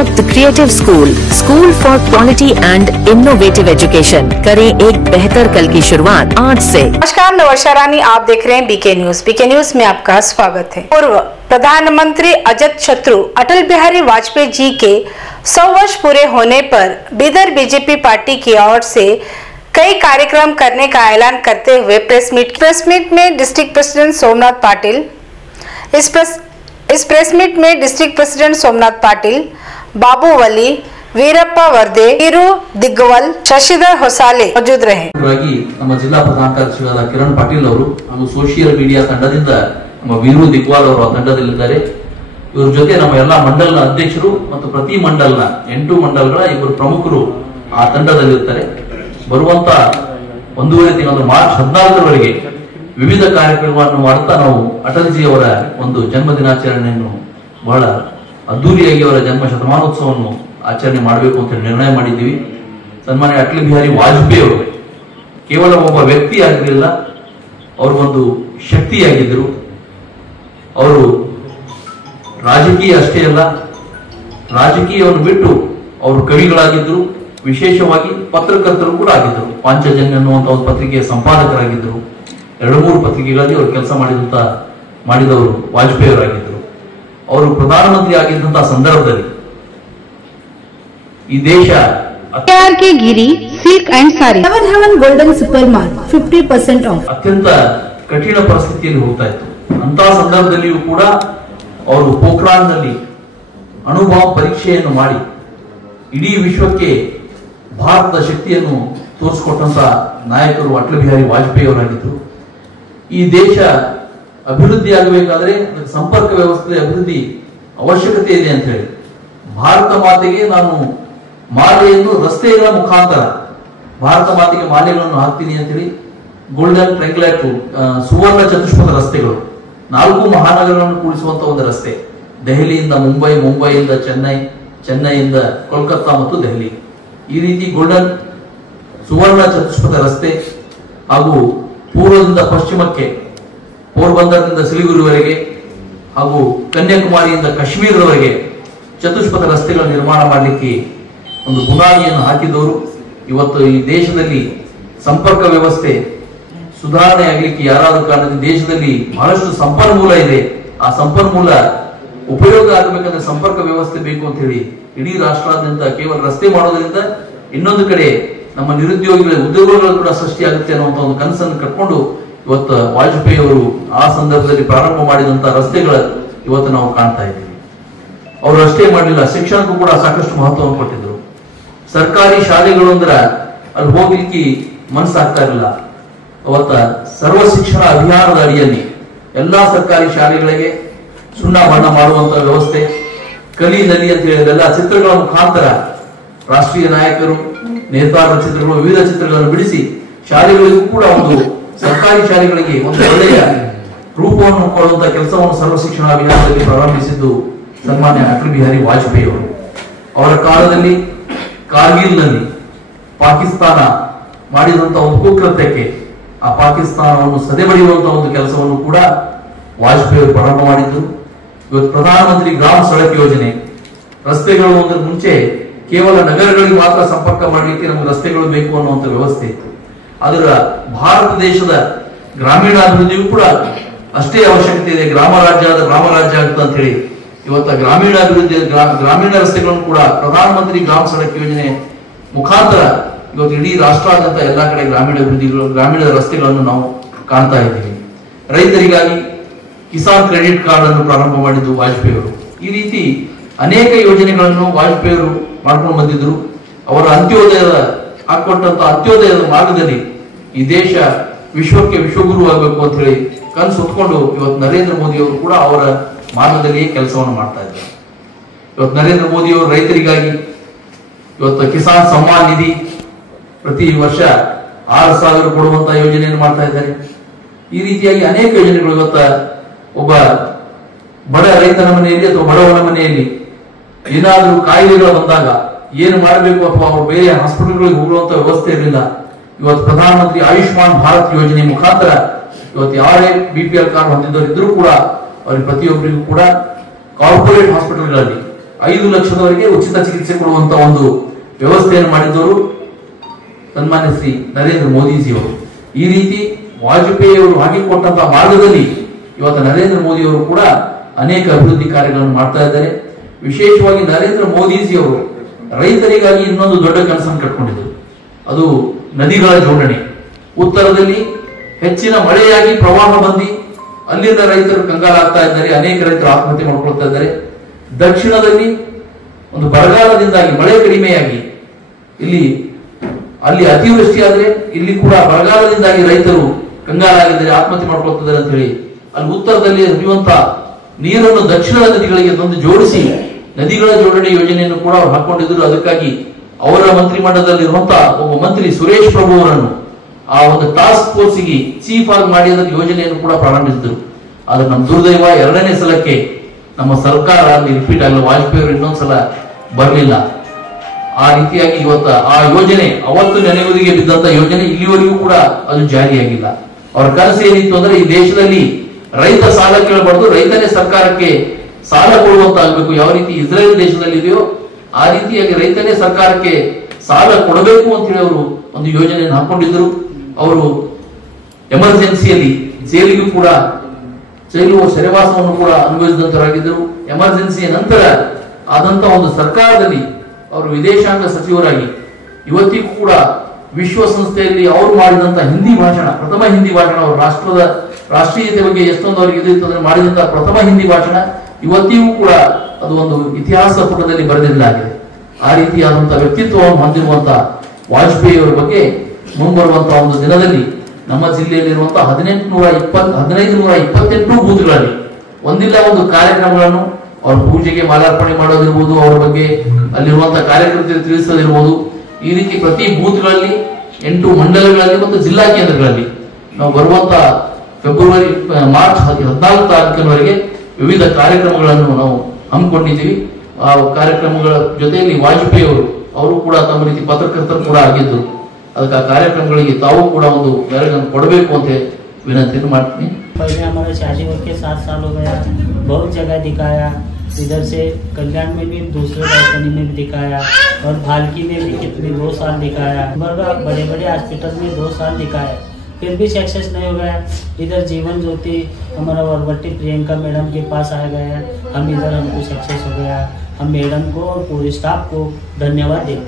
The creative school for quality and innovative education. करें एक बेहतर कल की शुरुआत आज से। नमस्कार, नवर्षा रानी, आप देख रहे हैं बीके न्यूज। बीके न्यूज में आपका स्वागत है। पूर्व प्रधानमंत्री अजत शत्रु अटल बिहारी वाजपेयी जी के 100 वर्ष पूरे होने पर बीदर बीजेपी पार्टी की ओर से कई कार्यक्रम करने का ऐलान करते हुए प्रेस मीट में डिस्ट्रिक्ट प्रेसिडेंट सोमनाथ पाटिल इस प्रेस मीट में डिस्ट्रिक्ट प्रेसिडेंट सोमनाथ पाटिल, बाबू वली, वीरप्पा वर्दे, वीरू दिग्गवल, शशिधर ಹೊಸಾಲೆ मौजूद रहे। ನಮ್ಮ ಜಿಲ್ಲಾ ಪ್ರಧಾನ ಕಾರ್ಯದರ್ಶಿಯಾದ ಕಿರಣ್ ಪಾಟೀಲ್ ಅವರು ಹಾಗೂ ಸೋಷಿಯಲ್ ಮೀಡಿಯಾ ತಂಡದಿಂದ ನಮ್ಮ ವೀರು ದಿಗ್ವಾಲ್ ಅವರು ಆ ತಂಡದಲ್ಲಿದ್ದಾರೆ। ಇವರ ಜೊತೆ ನಮ್ಮ ಎಲ್ಲಾ ಮಂಡಲನ ಅಧ್ಯಕ್ಷರು ಮತ್ತು ಪ್ರತಿ ಮಂಡಲನ 8 ಮಂಡಲಗಳ ಇಬ್ಬರು ಪ್ರಮುಖರು ಆ ತಂಡದಲ್ಲಿರ್ತಾರೆ। ಬರುವಂತ 1.5 ತಿಂಗಳು ಮಾರ್ಚ್ 14ರವರೆಗೆ ವಿವಿಧ ಕಾರ್ಯಕ್ರಮಗಳನ್ನು ಮಾಡುತ್ತಾ ನಾವು ಅಟಲ್ಜಿ ಅವರ ಒಂದು ಜನ್ಮ ದಿನಾಚರಣೆಯನ್ನು ಬಹಳ ಅದ್ದೂರಿಯಾಗಿ ಅವರ ಜನ್ಮ ಶತಮಾನೋತ್ಸವವನ್ನು ಆಚರಣೆ ಮಾಡಬೇಕು ಅಂತ ನಿರ್ಣಯ ಮಾಡಿದ್ದೀವಿ। ಸನ್ಮಾನ್ಯ ಅಟಲ್ ಬಿಹಾರಿ ವಾಜಪೇಯಿ ಅವರು ಕೇವಲ ಒಬ್ಬ ವ್ಯಕ್ತಿ ಆಗಿರಲಿಲ್ಲ, ಅವರು ಒಂದು ಶಕ್ತಿಯಾಗಿದ್ದರು। ಅವರು ರಾಜಕೀಯ ಅಷ್ಟೇ ಅಲ್ಲ, ರಾಜಕೀಯವನ್ನು ಬಿಟ್ಟು ಅವರು ಕವಿಗಳಾಗಿದ್ದರು, ವಿಶೇಷವಾಗಿ ಪತ್ರಕರ್ತರು ಕೂಡ ಆಗಿದ್ದರು। ಪಾಂಚಜನ್ಯ ಅನ್ನುವಂತ ಒಂದು ಪತ್ರಿಕೆಯ ಸಂಪಾದಕರಾಗಿದ್ದರು। 2-3 ಪತ್ರಿಕೆಗಳಲ್ಲಿ ಅವರು ಕೆಲಸ ಮಾಡಿದವರು ವಾಜಪೇಯಿ ಅವರಾಗಿದ್ದರು। ಅವರು ಪ್ರಧಾನಮಂತ್ರಿ ಆಗಿದ್ದಂತಹ ಸಂದರ್ಭದಲ್ಲಿ ಈ ದೇಶ Giri silk and sari heaven golden super mart 50% off ಅತ್ಯಂತ ಕಠಿಣ ಪರಿಸ್ಥಿತಿಯಲ್ಲಿ ಹೋಗ್ತಾ ಇತ್ತು। ಅಂತಹ ಸಂದರ್ಭದಲ್ಲಿಯೂ ಕೂಡ ಅವರು ಪೋಖ್ರಾನ್ನಲ್ಲಿ ಅಣುಬಾಂಬ್ ಪರೀಕ್ಷೆಯನ್ನು ಮಾಡಿ ಇಡೀ ವಿಶ್ವಕ್ಕೆ ಭಾರತದ ಶಕ್ತಿಯನ್ನು ತೋರಿಸಿಕೊಟ್ಟಂತ ನಾಯಕರು ಅಟಲ್ ಬಿಹಾರಿ ವಾಜಪೇಯಿ ಅವರಾಗಿದ್ದರು। ಈ ದೇಶ ಅಭಿವೃದ್ಧಿ ಆಗಬೇಕಾದ್ರೆ ಸಂಪರ್ಕ ವ್ಯವಸ್ಥೆ ಅಭಿವೃದ್ಧಿ ಅವಶ್ಯಕತೆ ಇದೆ ಅಂತ ಹೇಳಿ ಭಾರತ ಮಾತೆಗೆ ನಾನು ಮಾಲೆಯನ್ನು ರಸ್ತೆಗಳ ಮುಖಾಂತರ ಭಾರತ ಮಾತೆಗೆ ಮಾಲೆಗಳನ್ನು ಹಾಕ್ತೀನಿ ಅಂತ ಹೇಳಿ ಗೋಲ್ಡನ್ ಟ್ರೈಂಗ್ಯುಲೇಟ್ ಸುವರ್ಣ ಚತುಷ್ಪಥ ರಸ್ತೆಗಳು 4 ಮಹಾನಗರಗಳನ್ನು ಕೂಡಿಸುವಂತ ಒಂದು ರಸ್ತೆ, ದೆಹಲಿಯಿಂದ ಮುಂಬೈ, ಮುಂಬೈಯಿಂದ ಚೆನ್ನೈ, ಚೆನ್ನೈಯಿಂದ ಕೋಲ್ಕತ್ತಾ ಮತ್ತು ದೆಹಲಿ, ಈ ರೀತಿ ಗೋಲ್ಡನ್ ಸುವರ್ಣ ಚತುಷ್ಪಥ ರಸ್ತೆ ಹಾಗೂ ಪೂರ್ವದಿಂದ ಪಶ್ಚಿಮಕ್ಕೆ ಪೋರ್ಬಂದರ್ನಿಂದ ಸಿಲಿಗುರಿವರೆಗೆ ಹಾಗೂ ಕನ್ಯಾಕುಮಾರಿಯಿಂದ ಕಾಶ್ಮೀರದವರೆಗೆ ಚತುಷ್ಪಥ ರಸ್ತೆಗಳ ನಿರ್ಮಾಣ ಮಾಡಲಿಕ್ಕೆ ಒಂದು ಬುನಾದಿಯನ್ನು ಹಾಕಿದವರು। ಇವತ್ತು ಈ ದೇಶದಲ್ಲಿ ಸಂಪರ್ಕ ವ್ಯವಸ್ಥೆ ಸುಧಾರಣೆ ಆಗಲಿಕ್ಕೆ ಯಾರಾದ ಕಾರಣದಿಂದ ದೇಶದಲ್ಲಿ ಬಹಳಷ್ಟು ಸಂಪನ್ಮೂಲ ಇದೆ, ಆ ಸಂಪನ್ಮೂಲ ಉಪಯೋಗ ಆಗಬೇಕಂದ್ರೆ ಸಂಪರ್ಕ ವ್ಯವಸ್ಥೆ ಬೇಕು ಅಂತ ಹೇಳಿ ಇಡೀ ರಾಷ್ಟ್ರಾದ್ಯಂತ ಕೇವಲ ರಸ್ತೆ ಮಾಡೋದ್ರಿಂದ ಇನ್ನೊಂದು ಕಡೆ ನಮ್ಮ ನಿರುದ್ಯೋಗಿಗಳ ಉದ್ಯೋಗಗಳು ಕೂಡ ಸೃಷ್ಟಿಯಾಗುತ್ತೆ ಅನ್ನುವಂತ ಒಂದು ಕನಸನ್ನು ಕಟ್ಕೊಂಡು ಇವತ್ತು ವಾಜಪೇಯಿ ಅವರು ಆ ಸಂದರ್ಭದಲ್ಲಿ ಪ್ರಾರಂಭ ಮಾಡಿದಂತಹ ರಸ್ತೆಗಳ ಇವತ್ತು ನಾವು ಕಾಣ್ತಾ ಇದ್ದೀವಿ। ಅವರು ಅಷ್ಟೇ ಮಾಡಲಿಲ್ಲ, ಶಿಕ್ಷಣಕ್ಕೂ ಕೂಡ ಸಾಕಷ್ಟು ಮಹತ್ವವನ್ನು ಕೊಟ್ಟಿದ್ರು। ಸರ್ಕಾರಿ ಶಾಲೆಗಳು ಅಂದ್ರೆ ಅಲ್ಲಿ ಹೋಗ್ಲಿಕ್ಕೆ ಮನಸ್ಸಾಗ್ತಾ ಇರಲಿಲ್ಲ। ಅವತ್ತ ಸರ್ವ ಶಿಕ್ಷಣ ಅಭಿಯಾನದ ಅಡಿಯಲ್ಲಿ ಎಲ್ಲಾ ಸರ್ಕಾರಿ ಶಾಲೆಗಳಿಗೆ ಸುಣ್ಣ ಬಣ್ಣ ಮಾಡುವಂತ ವ್ಯವಸ್ಥೆ, ಕಲಿ ನಲಿ ಅಂತ ಹೇಳಿದೆಲ್ಲ ಚಿತ್ರಗಳ ಮುಖಾಂತರ ರಾಷ್ಟ್ರೀಯ ನಾಯಕರು, ನೇತಾರರ ಚಿತ್ರಗಳು, ವಿವಿಧ ಚಿತ್ರಗಳನ್ನು ಬಿಡಿಸಿ ಶಾಲೆಗಳಿಗೂ ಕೂಡ ಒಂದು ಸರ್ಕಾರಿ ಶಾಲೆಗಳಿಗೆ ಒಂದು ಒಳ್ಳೆಯ ರೂಪವನ್ನು ಕೊಡುವಂತಹ ಕೆಲಸವನ್ನು ಸರ್ವ ಶಿಕ್ಷಣ ಅಭಿಯಾನದಲ್ಲಿ ಪ್ರಾರಂಭಿಸಿದ್ದು ಸನ್ಮಾನ್ಯ ಅಟಲ್ ಬಿಹಾರಿ ವಾಜಪೇಯಿ ಅವರು। ಅವರ ಕಾಲದಲ್ಲಿ ಕಾರ್ಗಿಲ್ನಲ್ಲಿ ಪಾಕಿಸ್ತಾನ ಮಾಡಿದಂತಹ ಒಂದು ಕುಕೃತ್ಯಕ್ಕೆ ಆ ಪಾಕಿಸ್ತಾನವನ್ನು ಸದೆಬಡಿಯುವಂತಹ ಒಂದು ಕೆಲಸವನ್ನು ಕೂಡ ವಾಜಪೇಯಿ ಅವರು ಪ್ರಾರಂಭ ಮಾಡಿದ್ರು। ಇವತ್ತು ಪ್ರಧಾನಮಂತ್ರಿ ಗ್ರಾಮ ಸಡಕ್ ಯೋಜನೆ, ರಸ್ತೆಗಳು ಒಂದರ ಮುಂಚೆ ಕೇವಲ ನಗರಗಳಿಗೆ ಮಾತ್ರ ಸಂಪರ್ಕ ಮಾಡಲಿಕ್ಕೆ ನಮಗೆ ರಸ್ತೆಗಳು ಬೇಕು ಅನ್ನುವಂಥ ವ್ಯವಸ್ಥೆ ಇತ್ತು। ಅದರ ಭಾರತ ದೇಶದ ಗ್ರಾಮೀಣಾಭಿವೃದ್ಧಿಯೂ ಕೂಡ ಅಷ್ಟೇ ಅವಶ್ಯಕತೆ ಇದೆ। ಗ್ರಾಮ ರಾಜ್ಯ ಆಗುತ್ತೆ ಅಂತ ಹೇಳಿ ಇವತ್ತು ಗ್ರಾಮೀಣಾಭಿವೃದ್ಧಿ ಗ್ರಾಮೀಣ ರಸ್ತೆಗಳನ್ನು ಕೂಡ ಪ್ರಧಾನಮಂತ್ರಿ ಗ್ರಾಮ ಸಡಕ್ ಯೋಜನೆ ಮುಖಾಂತರ ಇವತ್ತು ಇಡೀ ರಾಷ್ಟ್ರಾದ್ಯಂತ ಎಲ್ಲಾ ಕಡೆ ಗ್ರಾಮೀಣ ರಸ್ತೆಗಳನ್ನು ನಾವು ಕಾಣ್ತಾ ಇದ್ದೀವಿ। ರೈತರಿಗಾಗಿ ಕಿಸಾನ್ ಕ್ರೆಡಿಟ್ ಕಾರ್ಡ್ ಅನ್ನು ಪ್ರಾರಂಭ ಮಾಡಿದ್ದು ವಾಜಪೇಯಿ ಅವರು। ಈ ರೀತಿ ಅನೇಕ ಯೋಜನೆಗಳನ್ನು ವಾಜಪೇಯಿ ಅವರು ಮಾಡ್ಕೊಂಡು ಬಂದಿದ್ರು। ಅವರ ಹಾಕೊಟ್ಟಂತ ಅಂತ್ಯೋದಯದ ಮಾರ್ಗದಲ್ಲಿ ಈ ದೇಶ ವಿಶ್ವಕ್ಕೆ ವಿಶ್ವಗುರು ಆಗಬೇಕು ಅಂತ ಹೇಳಿ ಕನಸು ಹೊತ್ಕೊಂಡು ಇವತ್ತು ನರೇಂದ್ರ ಮೋದಿ ಅವರು ಕೂಡ ಅವರ ಮಾರ್ಗದಲ್ಲಿಯೇ ಕೆಲಸವನ್ನು ಮಾಡ್ತಾ ಇದ್ದಾರೆ। ಇವತ್ತು ನರೇಂದ್ರ ಮೋದಿ ಅವರು ರೈತರಿಗಾಗಿ ಇವತ್ತು ಕಿಸಾನ್ ಸಮ್ಮಾನ್ ನಿಧಿ ಪ್ರತಿ ವರ್ಷ 6,000 ಕೊಡುವಂತಹ ಯೋಜನೆಯನ್ನು ಮಾಡ್ತಾ ಇದ್ದಾರೆ। ಈ ರೀತಿಯಾಗಿ ಅನೇಕ ಯೋಜನೆಗಳು ಇವತ್ತ ಒಬ್ಬ ಬಡ ರೈತನ ಮನೆಯಲ್ಲಿ ಅಥವಾ ಬಡವನ ಮನೆಯಲ್ಲಿ ಏನಾದರೂ ಕಾಯಿಲೆಗಳು ಬಂದಾಗ ಏನು ಮಾಡಬೇಕು ಅಥವಾ ಅವರು ಬೇರೆ ಹಾಸ್ಪಿಟಲ್ಗಳಿಗೆ ಹೋಗುವಂತ ವ್ಯವಸ್ಥೆ ಇರಲಿಲ್ಲ। ಇವತ್ತು ಪ್ರಧಾನಮಂತ್ರಿ ಆಯುಷ್ಮಾನ್ ಭಾರತ್ ಯೋಜನೆ ಮುಖಾಂತರ ಇವತ್ತು ಯಾರೇ BPL ಕಾರ್ಡ್ ಹೊಂದಿದ್ದವರು ಇದ್ರೂ ಕೂಡ ಅವರಿಗೆ ಪ್ರತಿಯೊಬ್ಬರಿಗೂ ಕೂಡ ಕಾರ್ಪೊರೇಟ್ ಹಾಸ್ಪಿಟಲ್ಗಳಲ್ಲಿ 5 ಲಕ್ಷದವರೆಗೆ ಉಚಿತ ಚಿಕಿತ್ಸೆ ಕೊಡುವಂತ ಒಂದು ವ್ಯವಸ್ಥೆಯನ್ನು ಮಾಡಿದವರು ಸನ್ಮಾನ್ಯ ಶ್ರೀ ನರೇಂದ್ರ ಮೋದಿಜಿಯವರು. ಈ ರೀತಿ ವಾಜಪೇಯಿ ಅವರು ಹಾಕಿಕೊಟ್ಟಂತಹ ಮಾರ್ಗದಲ್ಲಿ ಇವತ್ತು ನರೇಂದ್ರ ಮೋದಿಯವರು ಕೂಡ ಅನೇಕ ಅಭಿವೃದ್ಧಿ ಕಾರ್ಯಗಳನ್ನು ಮಾಡ್ತಾ ಇದ್ದಾರೆ. ವಿಶೇಷವಾಗಿ ನರೇಂದ್ರ ಮೋದಿಜಿಯವರು ರೈತರಿಗಾಗಿ ಇನ್ನೊಂದು ದೊಡ್ಡ ಕನಸನ್ನು ಕಟ್ಕೊಂಡಿದ್ದರು, ಅದು ನದಿಗಳ ಜೋಡಣೆ. ಉತ್ತರದಲ್ಲಿ ಹೆಚ್ಚಿನ ಮಳೆಯಾಗಿ ಪ್ರವಾಹ ಬಂದು ಅಲ್ಲಿಂದ ರೈತರು ಕಂಗಾಲಾಗ್ತಾ ಇದ್ದಾರೆ, ಅನೇಕ ರೈತರು ಆತ್ಮಹತ್ಯೆ ಮಾಡ್ಕೊಳ್ತಾ ಇದ್ದಾರೆ. ದಕ್ಷಿಣದಲ್ಲಿ ಒಂದು ಬರಗಾಲದಿಂದಾಗಿ ಮಳೆ ಕಡಿಮೆಯಾಗಿ ಅಲ್ಲಿ ಅತಿವೃಷ್ಟಿ ಆದ್ರೆ ಇಲ್ಲಿ ಕೂಡ ಬರಗಾಲದಿಂದಾಗಿ ರೈತರು ಕಂಗಾಲಾಗಿದ್ದಾರೆ, ಆತ್ಮಹತ್ಯೆ ಮಾಡ್ಕೊಳ್ತಿದ್ದಾರೆ ಅಂತ ಹೇಳಿ ಅಲ್ಲಿ ಉತ್ತರದಲ್ಲಿ ಹರಿಯುವಂತ ನೀರನ್ನು ದಕ್ಷಿಣದ ನದಿಗಳಿಗೆ ತಂದು ಜೋಡಿಸಿ ನದಿಗಳ ಜೋಡಣೆ ಯೋಜನೆಯನ್ನು ಕೂಡ ಅವರು ಹಾಕೊಂಡಿದ್ರು. ಅದಕ್ಕಾಗಿ ಅವರ ಮಂತ್ರಿಮಂಡಲದಲ್ಲಿರುವಂತಹ ಒಬ್ಬ ಮಂತ್ರಿ ಸುರೇಶ್ ಪ್ರಭು ಅವರನ್ನು ಆ ಒಂದು ಟಾಸ್ಕ್ ಫೋರ್ಸ್ಗೆ ಚೀಫ್ ಆಗಿ ಮಾಡಿ ಅದರ ಯೋಜನೆಯನ್ನು ಕೂಡ ಪ್ರಾರಂಭಿಸಿದ್ರು. ಆದ್ರೆ ನಮ್ಮ ದುರ್ದೈವ 2ನೇ ಸಲಕ್ಕೆ ನಮ್ಮ ಸರ್ಕಾರ ಅಲ್ಲಿ ರಿಪೀಟ್ ಆಗಲ್ಲ, ವಾಜಪೇಯಿ ಅವರು ಇನ್ನೊಂದ್ಸಲ ಬರಲಿಲ್ಲ. ಆ ರೀತಿಯಾಗಿ ಇವತ್ತು ಆ ಯೋಜನೆ ಅವತ್ತು ನೆನೆಗುದಿಗೆ ಬಿದ್ದಂತ ಯೋಜನೆ ಇಲ್ಲಿವರೆಗೂ ಕೂಡ ಅದು ಜಾರಿಯಾಗಿಲ್ಲ. ಅವರ ಕನಸು ಏನಿತ್ತು ಅಂದ್ರೆ ಈ ದೇಶದಲ್ಲಿ ರೈತ ಸಾಲ ಕೇಳಬಾರ್ದು, ರೈತನೇ ಸರ್ಕಾರಕ್ಕೆ ಸಾಲ ಕೊಡುವಂತ ಆಗ್ಬೇಕು. ಯಾವ ರೀತಿ ಇಸ್ರೇಲ್ ದೇಶದಲ್ಲಿ ಇದೆಯೋ ಆ ರೀತಿಯಾಗಿ ರೈತನೇ ಸರ್ಕಾರಕ್ಕೆ ಸಾಲ ಕೊಡಬೇಕು ಅಂತ ಹೇಳಿ ಅವರು ಒಂದು ಯೋಜನೆಯನ್ನು ಹಾಕೊಂಡಿದ್ರು. ಅವರು ಎಮರ್ಜೆನ್ಸಿಯಲ್ಲಿ ಜೈಲಿಗೂ ಕೂಡ ಸೆರೆವಾಸವನ್ನು ಕೂಡ ಅನುಭವಿಸಿದಂತರಾಗಿದ್ದರು. ಎಮರ್ಜೆನ್ಸಿಯ ನಂತರ ಆದಂತ ಒಂದು ಸರ್ಕಾರದಲ್ಲಿ ಅವರು ವಿದೇಶಾಂಗ ಸಚಿವರಾಗಿ ಇವತ್ತಿಗೂ ಕೂಡ ವಿಶ್ವಸಂಸ್ಥೆಯಲ್ಲಿ ಅವರು ಮಾಡಿದಂತ ಹಿಂದಿ ಭಾಷಣ, ಪ್ರಥಮ ಹಿಂದಿ ಭಾಷಣ, ಅವರು ರಾಷ್ಟ್ರೀಯತೆ ಬಗ್ಗೆ ಎಷ್ಟೊಂದು ಅವರಿಗೆ ಇದಿರ್ತಂದ್ರೆ ಮಾಡಿದಂತಹ ಪ್ರಥಮ ಹಿಂದಿ ಭಾಷಣ ಇವತ್ತಿಗೂ ಕೂಡ ಅದು ಒಂದು ಇತಿಹಾಸ ಪುಟದಲ್ಲಿ ಬರೆದಿಡಲಾಗಿದೆ. ಆ ರೀತಿಯಾದಂತಹ ವ್ಯಕ್ತಿತ್ವವನ್ನು ಹೊಂದಿರುವಂತಹ ವಾಜಪೇಯಿ ಅವರ ಬಗ್ಗೆ ಮುಂಬರುವಂತಹ ಒಂದು ದಿನದಲ್ಲಿ ನಮ್ಮ ಜಿಲ್ಲೆಯಲ್ಲಿರುವಂತಹ 1528 ಬೂತ್ಗಳಲ್ಲಿ ಒಂದಿಲ್ಲ ಒಂದು ಕಾರ್ಯಕ್ರಮಗಳನ್ನು ಅವ್ರ ಪೂಜೆಗೆ ಮಾಲಾರ್ಪಣೆ ಮಾಡೋದಿರ್ಬೋದು, ಅವರ ಬಗ್ಗೆ ಅಲ್ಲಿರುವಂತಹ ಕಾರ್ಯಕರ್ತರು ತಿಳಿಸೋದಿರ್ಬೋದು. ಈ ರೀತಿ ಪ್ರತಿ ಬೂತ್ಗಳಲ್ಲಿ 8 ಮಂಡಲಗಳಲ್ಲಿ ಮತ್ತು ಜಿಲ್ಲಾ ಕೇಂದ್ರಗಳಲ್ಲಿ ನಾವು ಬರುವಂತ ಮಾರ್ಚ್ 14 ತಾರೀಕಿನವರೆಗೆ ವಿವಿಧ ಕಾರ್ಯಕ್ರಮಗಳನ್ನು ನಾವು ಹಮ್ಮಿಕೊಂಡಿದ್ದೀವಿ. ಆ ಕಾರ್ಯಕ್ರಮಗಳ ಜೊತೆಯಲ್ಲಿ ವಾಜಪೇಯಿ ಅವರು ಕೂಡ ತಮ್ಮ ರೀತಿ ಪತ್ರಕರ್ತರು ಕೂಡ ಆಗಿದ್ದು, ಅದಕ್ಕೆ ಆ ಕಾರ್ಯಕ್ರಮಗಳಿಗೆ ತಾವು ಕೂಡ ಒಂದು ಮೆರಗನ್ನು ಕೊಡಬೇಕು ಅಂತ ವಿನಂತಿಯನ್ನು ಮಾಡ್ತೀನಿ. पहले हमारा शादी होके 7 साल हो गया, बहुत जगह दिखाया, इधर से कल्याण में भी, दूसरे राजधानी में भी दिखाया और भालकी में भी कितने 2 साल दिखाया, बड़े बड़े हॉस्पिटल में 2 साल दिखाया, फिर भी सक्सेस नहीं हो गया. इधर जीवन ज्योति हमारा वरवट्टी प्रियंका मैडम के पास आ गया, हम इधर हमको सक्सेस हो गया. हम मैडम को और पूरे स्टाफ को धन्यवाद देते हैं.